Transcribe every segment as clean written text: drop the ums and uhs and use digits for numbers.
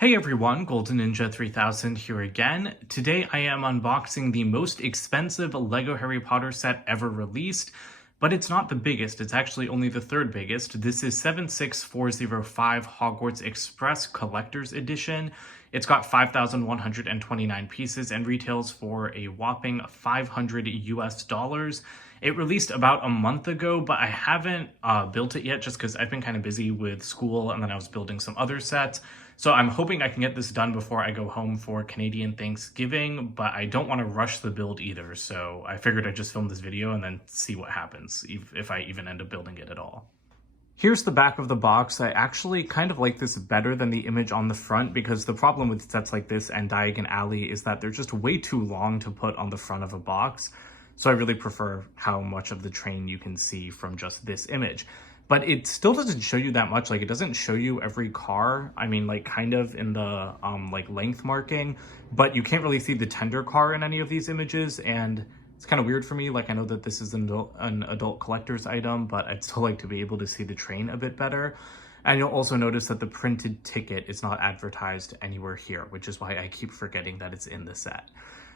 Hey everyone, Golden Ninja 3000 here again. Today I am unboxing the most expensive LEGO Harry Potter set ever released, but it's not the biggest, it's actually only the third biggest. This is 76405 Hogwarts Express Collector's Edition. It's got 5,129 pieces and retails for a whopping $500 US. It released about a month ago, but I haven't built it yet just because I've been kind of busy with school and then I was building some other sets. So I'm hoping I can get this done before I go home for Canadian Thanksgiving, but I don't want to rush the build either. So I figured I'd just film this video and then see what happens, if I even end up building it at all. Here's the back of the box. I actually kind of like this better than the image on the front because the problem with sets like this and Diagon Alley is that they're just way too long to put on the front of a box. So I really prefer how much of the train you can see from just this image. But it still doesn't show you that much. Like, it doesn't show you every car. I mean, like, kind of in the like length marking, but you can't really see the tender car in any of these images, and it's kind of weird for me. Like, I know that this is an adult collector's item, but I'd still like to be able to see the train a bit better. And you'll also notice that the printed ticket is not advertised anywhere here, which is why I keep forgetting that it's in the set.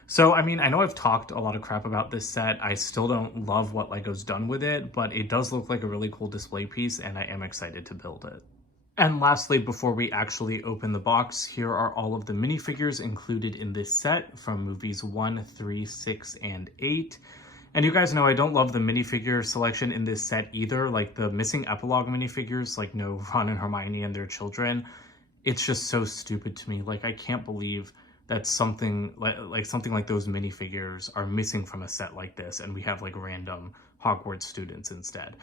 So, I mean, I know I've talked a lot of crap about this set. I still don't love what LEGO's done with it, but it does look like a really cool display piece, and I am excited to build it. And lastly, before we actually open the box, here are all of the minifigures included in this set from movies 1, 3, 6, and 8. And you guys know I don't love the minifigure selection in this set either. Like, the missing epilogue minifigures, like no Ron and Hermione and their children, it's just so stupid to me. Like, I can't believe that something like those minifigures are missing from a set like this, and we have like random Hogwarts students instead.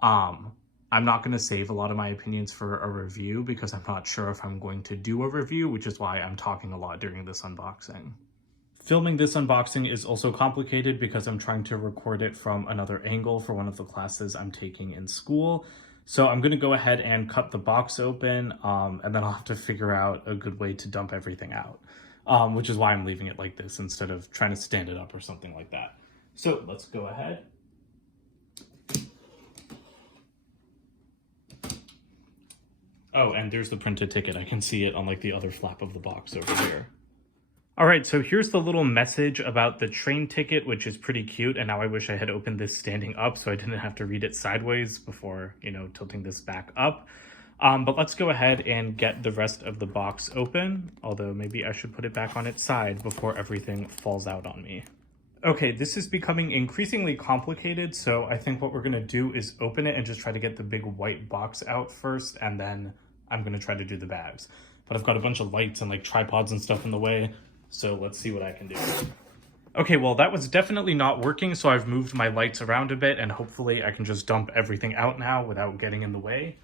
I'm not going to save a lot of my opinions for a review because I'm not sure if I'm going to do a review, which is why I'm talking a lot during this unboxing. Filming this unboxing is also complicated because I'm trying to record it from another angle for one of the classes I'm taking in school. So I'm going to go ahead and cut the box open, and then I'll have to figure out a good way to dump everything out. Which is why I'm leaving it like this instead of trying to stand it up or something like that. So let's go ahead. Oh, and there's the printed ticket. I can see it on like the other flap of the box over here. All right, so here's the little message about the train ticket, which is pretty cute. And now I wish I had opened this standing up so I didn't have to read it sideways before, tilting this back up. But let's go ahead and get the rest of the box open, although maybe I should put it back on its side before everything falls out on me. Okay, this is becoming increasingly complicated, so I think what we're going to do is open it and just try to get the big white box out first, and then I'm going to try to do the bags. But I've got a bunch of lights and like tripods and stuff in the way, so let's see what I can do. Okay, well that was definitely not working, so I've moved my lights around a bit, and hopefully I can just dump everything out now without getting in the way.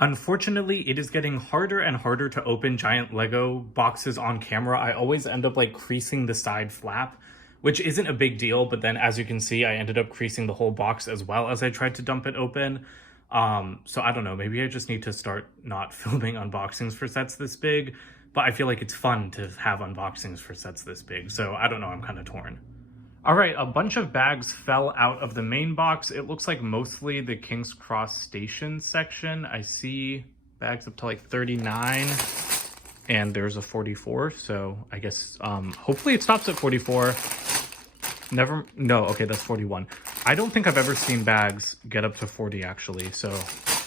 Unfortunately, it is getting harder and harder to open giant Lego boxes on camera. I always end up like creasing the side flap, which isn't a big deal, but then as you can see, I ended up creasing the whole box as well as I tried to dump it open. So I don't know, maybe I just need to start not filming unboxings for sets this big, but I feel like it's fun to have unboxings for sets this big, so I don't know, I'm kind of torn. All right, a bunch of bags fell out of the main box. It looks like mostly the King's Cross Station section. I see bags up to like 39, and there's a 44, so I guess hopefully it stops at 44. No, okay, that's 41. I don't think I've ever seen bags get up to 40 actually, so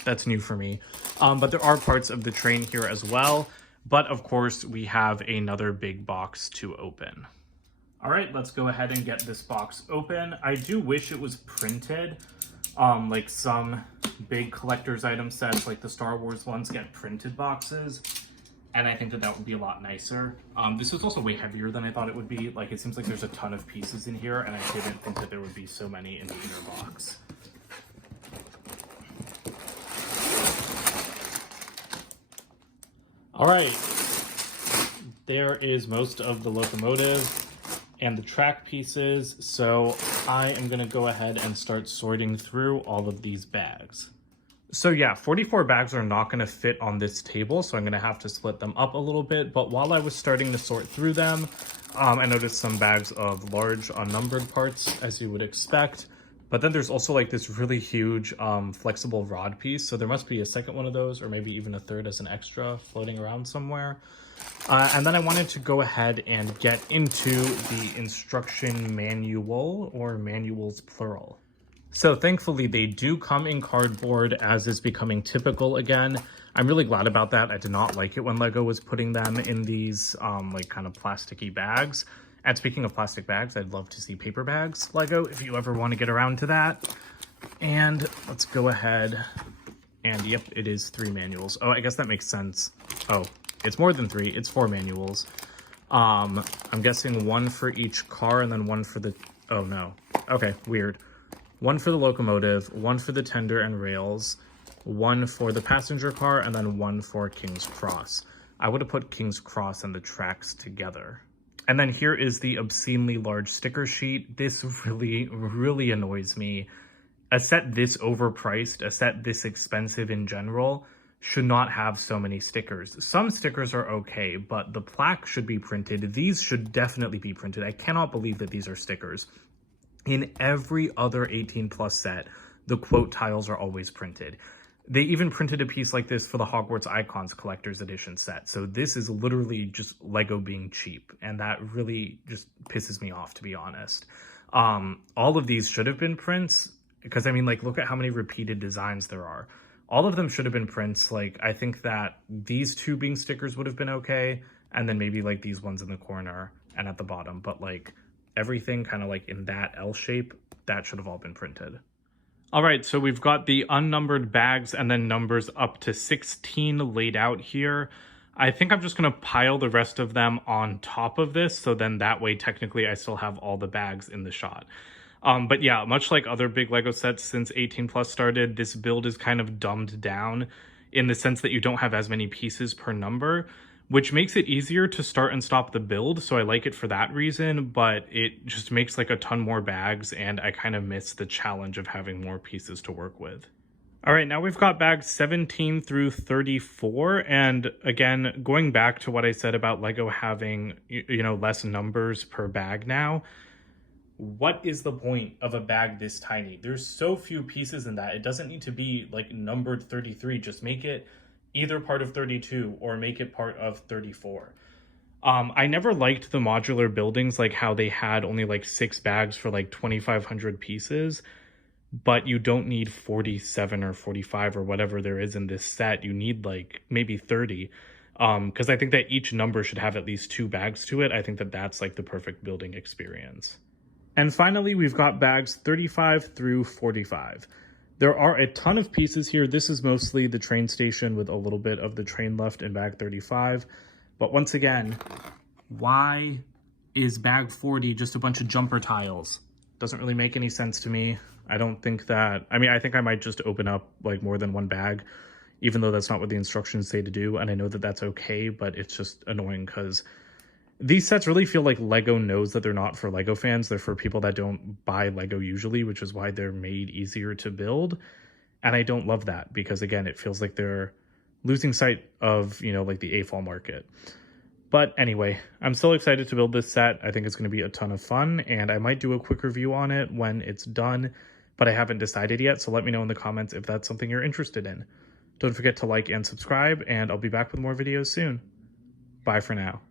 that's new for me. But there are parts of the train here as well, but of course we have another big box to open. All right, let's go ahead and get this box open. I do wish it was printed. Like some big collector's item sets, like the Star Wars ones, get printed boxes. And I think that would be a lot nicer. This is also way heavier than I thought it would be. Like, it seems like there's a ton of pieces in here, and I didn't think that there would be so many in the inner box. All right, there is most of the locomotive and the track pieces, so I am going to go ahead and start sorting through all of these bags. So yeah, 44 bags are not going to fit on this table, so I'm going to have to split them up a little bit. But while I was starting to sort through them, I noticed some bags of large unnumbered parts, as you would expect. But then there's also like this really huge flexible rod piece. So there must be a second one of those, or maybe even a third as an extra floating around somewhere. And then I wanted to go ahead and get into the instruction manual, or manuals plural. So thankfully they do come in cardboard, as is becoming typical again. I'm really glad about that. I did not like it when Lego was putting them in these like kind of plasticky bags. And speaking of plastic bags, I'd love to see paper bags, Lego, if you ever want to get around to that. And let's go ahead and yep, it is 3 manuals. Oh, I guess that makes sense. Oh, it's more than 3, it's 4 manuals. I'm guessing 1 for each car and then 1 for the, oh no. Okay, weird. 1 for the locomotive, 1 for the tender and rails, 1 for the passenger car, and then 1 for King's Cross. I would have put King's Cross and the tracks together. And then here is the obscenely large sticker sheet. This really, really annoys me. A set this overpriced, a set this expensive in general, should not have so many stickers. Some stickers are okay, but the plaque should be printed. These should definitely be printed. I cannot believe that these are stickers. In every other 18 plus set, the quote tiles are always printed. They even printed a piece like this for the Hogwarts Icons Collector's Edition set. So this is literally just Lego being cheap. And that really just pisses me off, to be honest. All of these should have been prints. Because, I mean, like, look at how many repeated designs there are. All of them should have been prints. Like, I think that these 2 being stickers would have been okay. And then maybe, like, these ones in the corner and at the bottom. But, like, everything kind of like in that L shape, that should have all been printed. All right, so we've got the unnumbered bags and then numbers up to 16 laid out here. I think I'm just going to pile the rest of them on top of this, so then that way technically I still have all the bags in the shot. But yeah, much like other big Lego sets since 18 plus started, this build is kind of dumbed down in the sense that you don't have as many pieces per number, which makes it easier to start and stop the build, so I like it for that reason, but it just makes like a ton more bags, and I kind of miss the challenge of having more pieces to work with. All right, now we've got bags 17 through 34, and again, going back to what I said about Lego having, you know, less numbers per bag now, what is the point of a bag this tiny? There's so few pieces in that. It doesn't need to be like numbered 33, just make it either part of 32 or make it part of 34. I never liked the modular buildings, like how they had only like 6 bags for like 2,500 pieces, but you don't need 47 or 45 or whatever there is in this set. You need like maybe 30, because I think that each number should have at least 2 bags to it. I think that that's like the perfect building experience. And finally, we've got bags 35 through 45. There are a ton of pieces here. This is mostly the train station with a little bit of the train left in bag 35. But once again, why is bag 40 just a bunch of jumper tiles? Doesn't really make any sense to me. I don't think that, I mean, I think I might just open up like more than one bag, even though that's not what the instructions say to do. And I know that that's okay, but it's just annoying because these sets really feel like Lego knows that they're not for Lego fans. They're for people that don't buy Lego usually, which is why they're made easier to build. And I don't love that because, again, it feels like they're losing sight of, you know, like the AFOL market. But anyway, I'm still excited to build this set. I think it's going to be a ton of fun, and I might do a quick review on it when it's done, but I haven't decided yet. So let me know in the comments if that's something you're interested in. Don't forget to like and subscribe, and I'll be back with more videos soon. Bye for now.